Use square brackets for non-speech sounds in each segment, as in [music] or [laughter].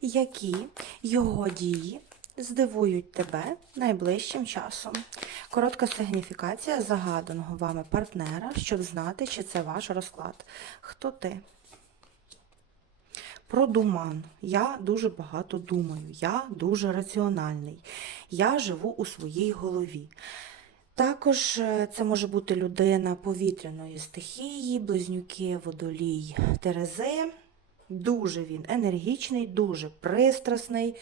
які його дії здивують тебе найближчим часом. Коротка сигніфікація загаданого вами партнера, щоб знати, чи це ваш розклад. Хто ти? Про думан. Я дуже багато думаю, я дуже раціональний. Я живу у своїй голові. Також е, це може бути людина повітряної стихії, близнюки, водолій, терези. Дуже він енергічний, дуже пристрасний,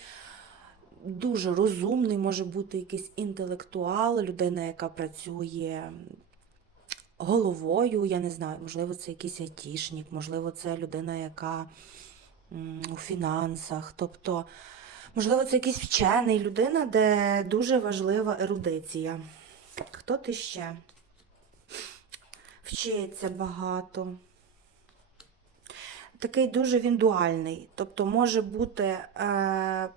дуже розумний, може бути якийсь інтелектуал, людина, яка працює головою, я не знаю, можливо, це якийсь айтішник, можливо, це людина, яка у фінансах. Тобто, можливо, це якийсь вчений людина, де дуже важлива ерудиція. Хто ти ще? Вчиться багато. Такий дуже він дуальний. Тобто може бути е,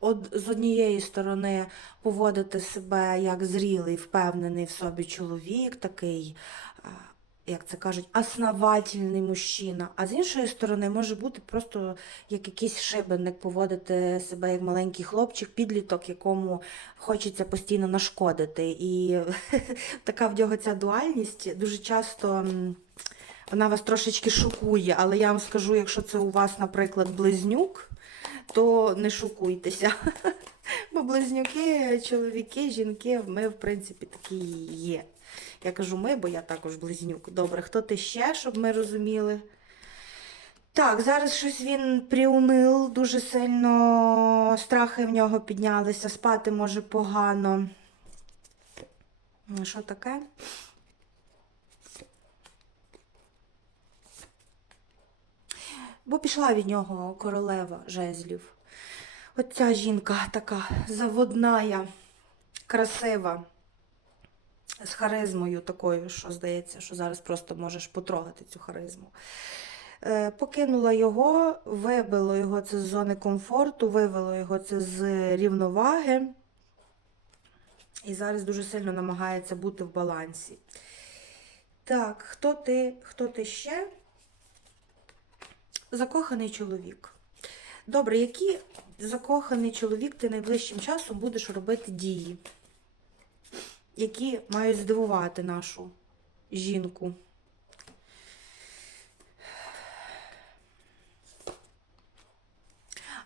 од, з однієї сторони поводити себе як зрілий, впевнений в собі чоловік, такий, е, як це кажуть, основательний мужчина. А з іншої сторони може бути просто як якийсь шибеник, поводити себе як маленький хлопчик, підліток, якому хочеться постійно нашкодити. І [laughs] така в нього ця дуальність дуже часто. Вона вас трошечки шокує, але я вам скажу, якщо це у вас, наприклад, близнюк, то не шокуйтеся. [laughs] Бо близнюки, чоловіки, жінки, ми, в принципі, такі є. Я кажу ми, бо я також близнюк. Добре, хто ти ще, щоб ми розуміли? Так, зараз щось він приунил, дуже сильно страхи в нього піднялися, спати може погано. Що таке? Бо пішла від нього королева жезлів. Оця жінка така заводная, красива, з харизмою такою, що здається, що зараз просто можеш потрогати цю харизму. Е, Покинула його, вибило його це з зони комфорту, вивело його це з рівноваги. І зараз дуже сильно намагається бути в балансі. Так, хто ти, хто ти ще? Закоханий чоловік. Добре, які закоханий чоловік ти найближчим часом будеш робити дії, які мають здивувати нашу жінку?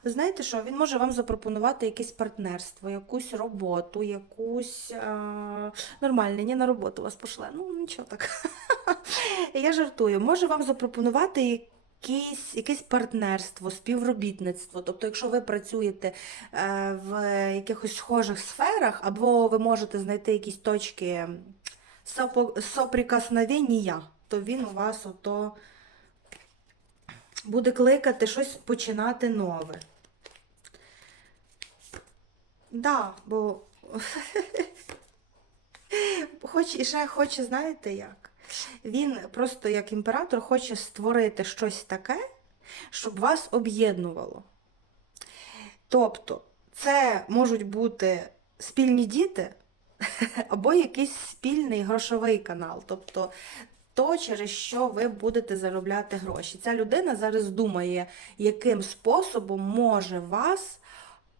Знаєте що? Він може вам запропонувати якесь партнерство, якусь роботу, якусь е, нормальне, не на роботу вас пошле. Ну, нічого так. [laughs] Я жартую. Може вам запропонувати якесь, якесь партнерство, співробітництво. Тобто, якщо ви працюєте е, в якихось схожих сферах, або ви можете знайти якісь точки соприкосновення, то він у вас ото буде кликати щось починати нове. Да, бо [laughs] хоч і ще хоче, знаєте як? Він просто як імператор хоче створити щось таке, щоб вас об'єднувало. Тобто, це можуть бути спільні діти [laughs] або якийсь спільний грошовий канал. Тобто, то, через що ви будете заробляти гроші. Ця людина зараз думає, яким способом може вас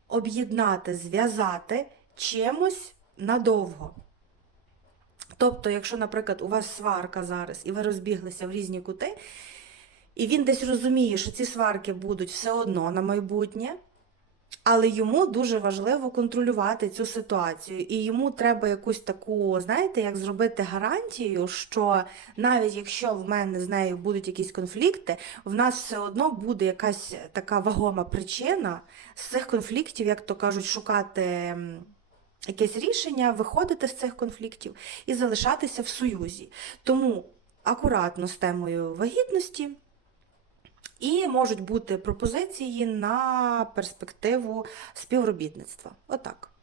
об'єднати, зв'язати чимось надовго. Тобто, якщо, наприклад, у вас сварка зараз, і ви розбіглися в різні кути, і він десь розуміє, що ці сварки будуть все одно на майбутнє, але йому дуже важливо контролювати цю ситуацію. І йому треба якусь таку, знаєте, як зробити гарантію, що навіть якщо в мене з нею будуть якісь конфлікти, в нас все одно буде якась така вагома причина з цих конфліктів, як то кажуть, шукати. Якесь рішення, виходити з цих конфліктів і залишатися в союзі. Тому акуратно з темою вагітності, і можуть бути пропозиції на перспективу співробітництва. Отак.